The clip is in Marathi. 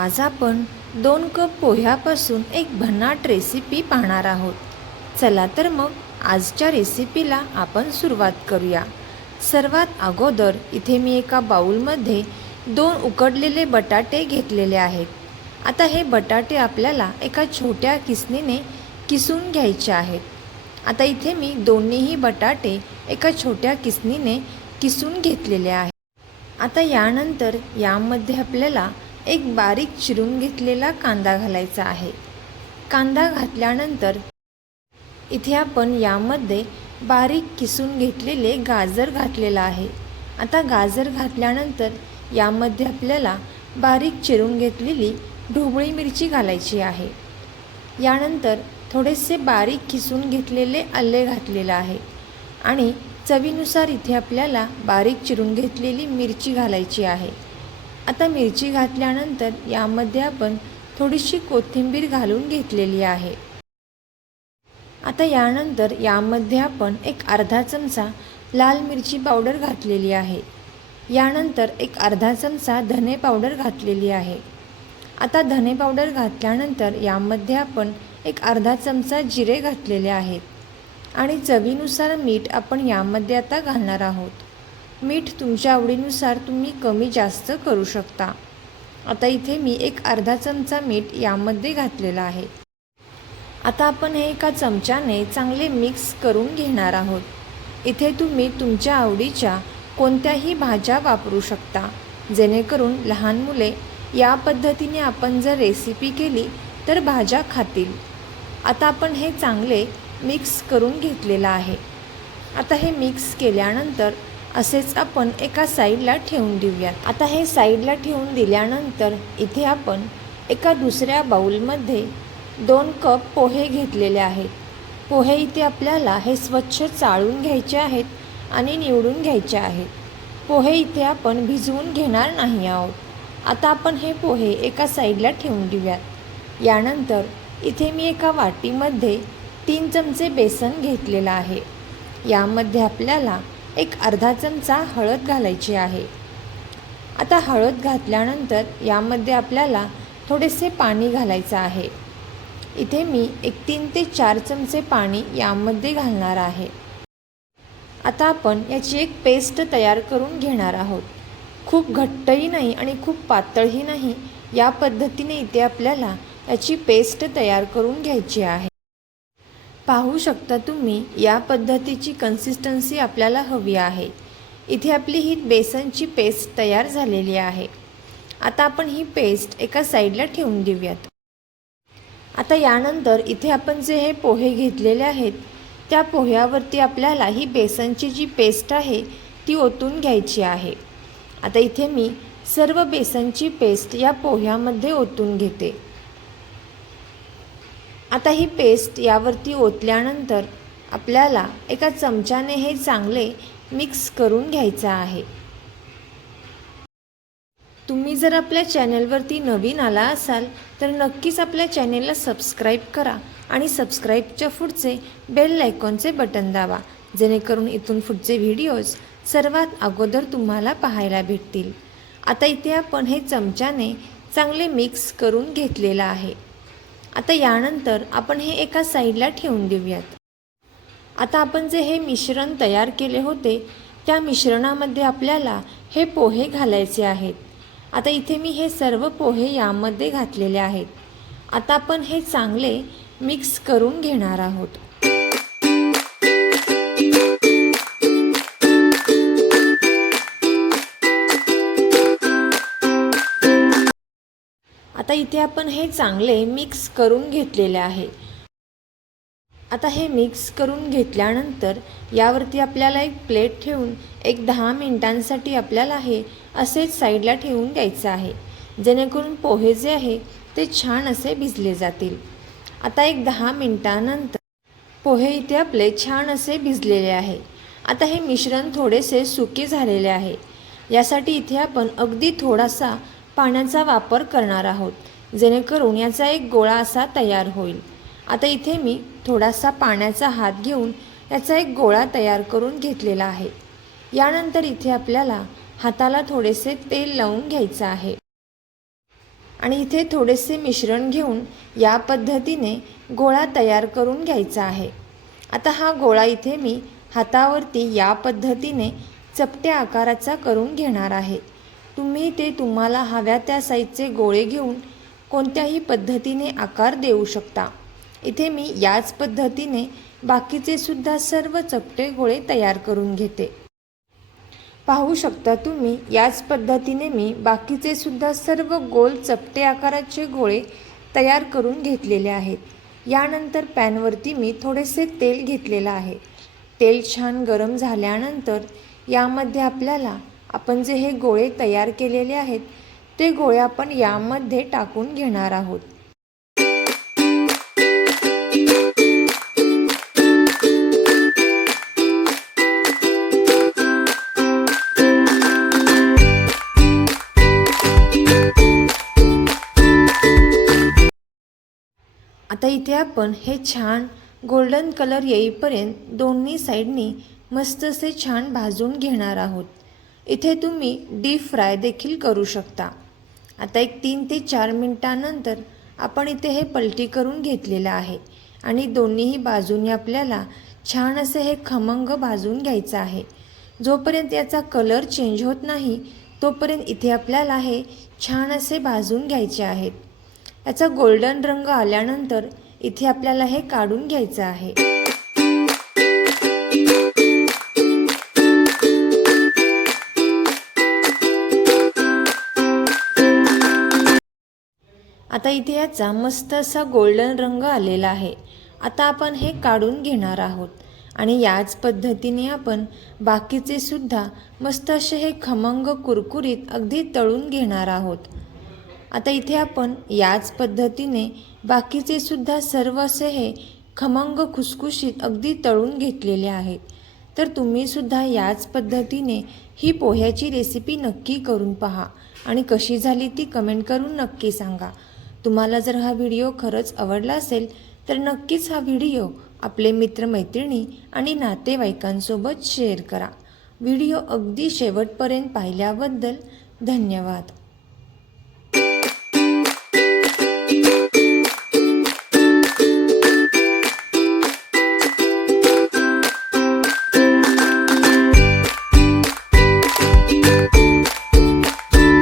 आज आपण दोन कप पोह्यापासून एक भन्नाट रेसिपी पाहणार आहोत. चला तर मग आजच्या रेसिपीला आपण सुरुवात करूया. सर्वात अगोदर इथे मी एका बाऊलमध्ये दोन उकडलेले बटाटे घेतलेले आहेत. आता हे बटाटे आपल्याला एका छोट्या किसणीने किसून घ्यायचे आहेत. आता इथे मी दोन्हीही बटाटे एका छोट्या किसणीने किसून घेतलेले आहे आता यानंतर यामध्ये आपल्याला एक बारीक चिरून घेतलेला कांदा घालायचा आहे. कांदा घातल्यानंतर इथे आपण यामध्ये बारीक किसून घेतलेले गाजर घातलेलं आहे. आता गाजर घातल्यानंतर यामध्ये आपल्याला बारीक चिरून घेतलेली ढोबळी मिरची घालायची आहे. यानंतर थोडेसे बारीक किसून घेतलेले आले घातलेलं आहे. आणि चवीनुसार इथे आपल्याला बारीक चिरून घेतलेली मिरची घालायची आहे. आता मिरची घातल्यानंतर यामध्ये आपण थोडीशी कोथिंबीर घालून घेतलेली आहे. आता यानंतर यामध्ये आपण एक अर्धा चमचा लाल मिरची पावडर घातलेली आहे. यानंतर एक अर्धा चमचा धने पावडर घातलेली आहे. आता धने पावडर घातल्यानंतर यामध्ये आपण एक अर्धा चमचा जिरे घातलेले आहेत. आणि चवीनुसार मीठ आपण यामध्ये आता घालणार आहोत. मीठ तुमच्या आवडीनुसार तुम्ही कमी जास्त करू शकता. आता इथे मी एक अर्धा चमचा मीठ यामध्ये घातलेला आहे. आता आपण हे एका चमच्याने चांगले मिक्स करून घेणार आहोत. इथे तुम्ही तुमच्या आवडीच्या कोणत्याही भाज्या वापरू शकता. जेणेकरून लहान मुले या पद्धतीने आपण जर रेसिपी केली तर भाज्या खातील. आता आपण हे चांगले मिक्स करून घेतलेलं आहे. आता हे मिक्स केल्यानंतर असेच आपण एका साईडला ठेवून देऊयात. आता हे साईडला ठेवून दिल्यानंतर इथे आपण एका दुसऱ्या बाऊलमध्ये दोन कप पोहे घेतलेले आहेत. पोहे इथे आपल्याला हे स्वच्छ चाळून घ्यायचे आहेत आणि निवडून घ्यायचे आहेत. पोहे इथे आपण भिजवून घेणार नाही आहोत. आता आपण हे पोहे एका साईडला ठेवून देऊयात. यानंतर इथे मी एका वाटीमध्ये तीन चमचे बेसन घेतलेलं आहे. यामध्ये आपल्याला एक अर्धा चमचा हळद घालायची आहे. आता हळद घातल्यानंतर यामध्ये आपल्याला थोडेसे पाणी घालायचं आहे. इथे मी एक तीन ते चार चमचे पाणी यामध्ये घालणार आहे. आता आपण याची एक पेस्ट तयार करून घेणार आहोत. खूप घट्टही नाही आणि खूप पातळही नाही या पद्धतीने इथे आपल्याला याची पेस्ट तयार करून घ्यायची आहे. पाहू शकता तुम्ही या पद्धतीची कन्सिस्टन्सी आपल्याला हवी आहे. इथे आपली ही बेसनची पेस्ट तयार झालेली आहे. आता आपण ही पेस्ट एका साईडला ठेवून देऊयात. आता यानंतर इथे आपण जे हे पोहे घेतलेले आहेत त्या पोह्यावरती आपल्याला ही बेसनची जी पेस्ट आहे ती ओतून घ्यायची आहे. आता इथे मी सर्व बेसनची पेस्ट या पोह्यामध्ये ओतून घेते. आता ही पेस्ट यावरती ओतल्यानंतर आपल्याला एका चमच्याने हे चांगले मिक्स करून घ्यायचं आहे. तुम्ही जर आपल्या चॅनलवरती नवीन आला असाल तर नक्कीच आपल्या चॅनेलला सबस्क्राईब करा आणि सबस्क्राईबच्या पुढचे बेल लायकॉनचे बटन दाबा जेणेकरून इथून पुढचे व्हिडिओज सर्वात अगोदर तुम्हाला पाहायला भेटतील. आता इथे आपण हे चमच्याने चांगले मिक्स करून घेतलेलं आहे. आता यानंतर आपण हे एका साईडला ठेवून देऊयात. आता आपण जे हे मिश्रण तयार केले होते त्या मिश्रणामध्ये आपल्याला हे पोहे घालायचे आहेत. आता इथे मी हे सर्व पोहे यामध्ये घातलेले आहेत. आता आपण हे चांगले मिक्स करून घेणार आहोत. आता इथे आपण हे चांगले मिक्स करून घेतलेले आहे. आता हे मिक्स करून घेतल्यानंतर यावरती आपल्याला एक प्लेट ठेवून एक दहा मिनिटांसाठी आपल्याला हे असेच साईडला ठेवून द्यायचं आहे. जेणेकरून पोहे जे आहे ते छान असे भिजले जातील. आता एक दहा मिनिटानंतर पोहे इथे आपले छान असे भिजलेले आहे. आता हे मिश्रण थोडेसे सुके झालेले आहे. यासाठी इथे आपण अगदी थोडासा पाण्याचा वापर करणार आहोत. जेणेकरून याचा एक गोळा असा तयार होईल. आता इथे मी थोडासा पाण्याचा हात घेऊन याचा एक गोळा तयार करून घेतलेला आहे. यानंतर इथे आपल्याला हाताला थोडेसे तेल लावून घ्यायचं आहे. आणि इथे थोडेसे मिश्रण घेऊन या पद्धतीने गोळा तयार करून घ्यायचा आहे. आता हा गोळा इथे मी हातावरती या पद्धतीने चपट्या आकाराचा करून घेणार आहे. तुम्ही ते तुम्हाला हव्या त्या साईजचे गोळे घेऊन कोणत्याही पद्धतीने आकार देऊ शकता. इथे मी याच पद्धतीने बाकीचे सुद्धा सर्व चपटे गोळे तयार करून घेते. पाहू शकता तुम्ही याच पद्धतीने मी बाकीचे सुद्धा सर्व गोल चपटे आकाराचे गोळे तयार करून घेतलेले आहेत. यानंतर पॅनवरती मी थोडेसे तेल घेतलेलं आहे. तेल छान गरम झाल्यानंतर यामध्ये आपल्याला आपण जे हे गोळे तयार केलेले आहेत ते गोळे आपण यामध्ये टाकून घेणार आहोत. आता इथे आपण हे छान गोल्डन कलर येईपर्यंत दोन्ही साईडनी मस्त असे छान भाजून घेणार आहोत. इथे तुम्ही डीप फ्राय देखील करू शकता. आता एक तीन ते चार मिनटानंतर आपण इथे हे पलटी करून घेतलेलं आहे आणि दोन्हीही बाजूने आपल्याला छान असे हे खमंग भाजून घ्यायचं आहे. जोपर्यंत याचा कलर चेंज होत नाही तोपर्यंत इथे आपल्याला हे छान असे भाजून घ्यायचे आहेत. याचा गोल्डन रंग आल्यानंतर इथे आपल्याला हे काढून घ्यायचं आहे. आता इथे याचा मस्त असा गोल्डन रंग आलेला आहे. आता आपण हे काढून घेणार आहोत. आणि याच पद्धतीने आपण बाकीचे सुद्धा मस्त असे हे खमंग कुरकुरीत अगदी तळून घेणार आहोत. आता इथे आपण याच पद्धतीने बाकीचे सुद्धा सर्व असे हे खमंग खुसखुशीत अगदी तळून घेतलेले आहेत. तर तुम्ही सुद्धा याच पद्धतीने ही पोह्याची रेसिपी नक्की करून पहा. आणि कशी झाली ती कमेंट करून नक्की सांगा. तुम्हाला जर हा व्हिडिओ खरंच आवडला असेल तर नक्कीच हा व्हिडिओ आपले मित्रमैत्रिणी आणि नातेवाईकांसोबत शेअर करा. व्हिडिओ अगदी शेवटपर्यंत पाहिल्याबद्दल धन्यवाद.